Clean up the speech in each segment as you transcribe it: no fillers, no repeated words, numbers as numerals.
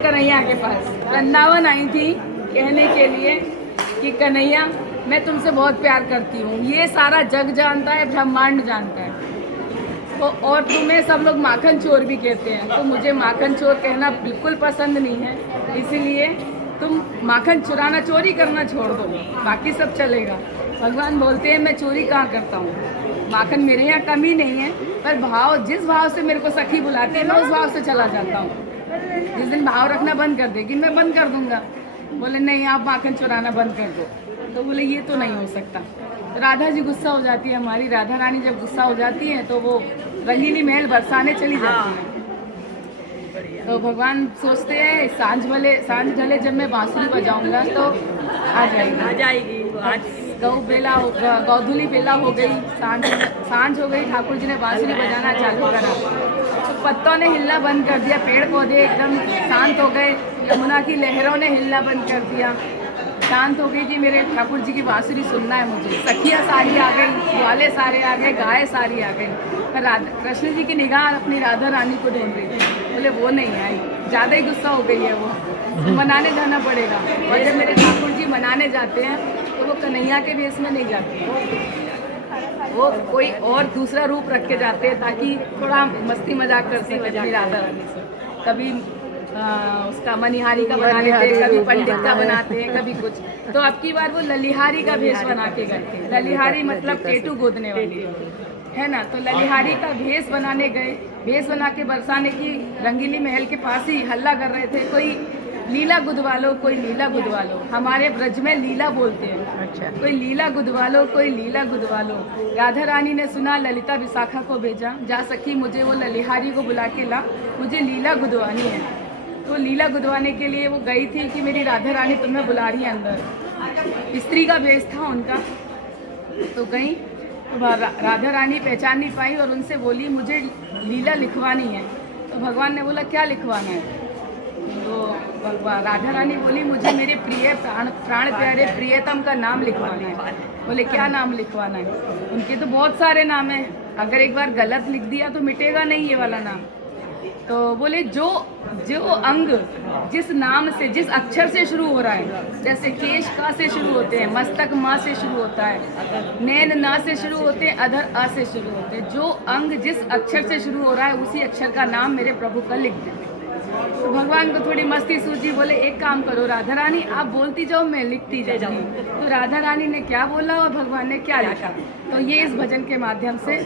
कन्हैया के पास वृंदावन आई थी कहने के लिए कि कन्हैया मैं तुमसे बहुत प्यार करती हूँ। ये सारा जग जानता है, ब्रह्मांड जानता है तो, और तुम्हें सब लोग माखन चोर भी कहते हैं। तो मुझे माखन चोर कहना बिल्कुल पसंद नहीं है, इसीलिए तुम माखन चुराना, चोरी करना छोड़ दो, बाकी सब चलेगा। भगवान बोलते हैं मैं चोरी कहाँ करता हूँ, माखन मेरे यहाँ कमी नहीं है, पर भाव जिस भाव से मेरे को सखी बुलाती है मैं उस भाव से चला जाता हूँ। जिस दिन भाव रखना बंद कर देगी मैं बंद कर दूंगा। बोले नहीं आप माखन चुराना बंद कर दो, तो बोले ये तो नहीं हो सकता। तो राधा जी गुस्सा हो जाती है, हमारी राधा रानी जब गुस्सा हो जाती है तो वो रंगीली महल बरसाने चली जाती है। तो भगवान सोचते हैं सांझ ढले जब मैं बांसुरी बजाऊंगा तो आ जाएगी। आज गौधुली बेला हो गई, सांझ हो गई, ठाकुर जी ने बांसुरी बजाना चालू करा तो पत्तों ने हिलना बंद कर दिया, पेड़ पौधे एकदम शांत हो गए, यमुना की लहरों ने हिलना बंद कर दिया, शांत हो गई कि मेरे ठाकुर जी की बांसुरी सुनना है मुझे। सखियाँ सारी आ गई, ग्वाले सारे आ गए, गाय सारी आ गई, पर कृष्ण जी की निगाह अपनी राधा रानी को ढूंढ रही थी। बोले वो नहीं आई, ज़्यादा ही गुस्सा हो गई है वो, मनाने जाना पड़ेगा। और जब मेरे ठाकुर जी मनाने जाते हैं तो वो कन्हैया के भेष में नहीं जाते, वो कोई और दूसरा रूप रख के जाते हैं ताकि थोड़ा मस्ती मजाक कर सके अपनी राधा रानी से। कभी उसका मनिहारी का बना लेते हैं, कभी पंडित का बनाते हैं, कभी कुछ। तो अब की बार वो ललिहारी का भेष बना के गए थे। ललिहारी मतलब टेटू गोदने वाली है ना। तो ललिहारी का भेष बनाने गए, भेष बना के बरसाने की रंगीली महल के पास ही हल्ला कर रहे थे, कोई लीला गुदवालो, कोई लीला गुदवालो। हमारे ब्रज में लीला बोलते हैं, अच्छा, कोई लीला गुदवालो, कोई लीला गुदवालो। राधा रानी ने सुना, ललिता विशाखा को भेजा, जा सखी मुझे वो ललिहारी को बुला के ला, मुझे लीला गुदवानी है। तो लीला गुदवाने के लिए वो गई थी कि मेरी राधा रानी तुम्हें बुला रही है अंदर। स्त्री का भेष था उनका, तो गई तो राधा रानी पहचान नहीं पाई और उनसे बोली मुझे लीला लिखवानी है। तो भगवान ने बोला क्या लिखवाना है? तो राधा रानी बोली मुझे मेरे प्रिय प्राण प्यारे प्रियतम का नाम लिखवाना है। बोले क्या नाम लिखवाना है? उनके तो बहुत सारे नाम हैं, अगर एक बार गलत लिख दिया तो मिटेगा नहीं ये वाला नाम। तो बोले जो अंग जिस नाम से, जिस अक्षर से शुरू हो रहा है, जैसे केश का से शुरू होते हैं, मस्तक माँ से शुरू होता है, नैन ना से शुरू होते हैं, अधर आ से शुरू होते हैं, जो अंग जिस अक्षर से शुरू हो रहा है उसी अक्षर का नाम मेरे प्रभु का लिख देते। तो भगवान को थोड़ी मस्ती सूझी, बोले एक काम करो राधा रानी, आप बोलती जाओ मैं लिखती जाऊँ। तो राधा रानी ने क्या बोला और भगवान ने क्या लिखा, तो ये इस भजन के माध्यम से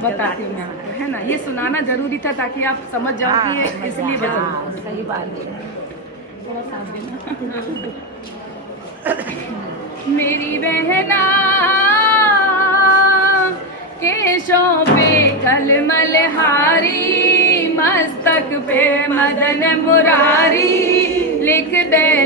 बताती हूँ मैं, है ना। ये सुनाना जरूरी था ताकि आप समझ जाओ कि ये इसलिए भजन। सही बात है। थोड़ा साथ देना। मेरी बहना केशों पे कलमल हारी, मस्तक पे मदन मुरारी, लिख दे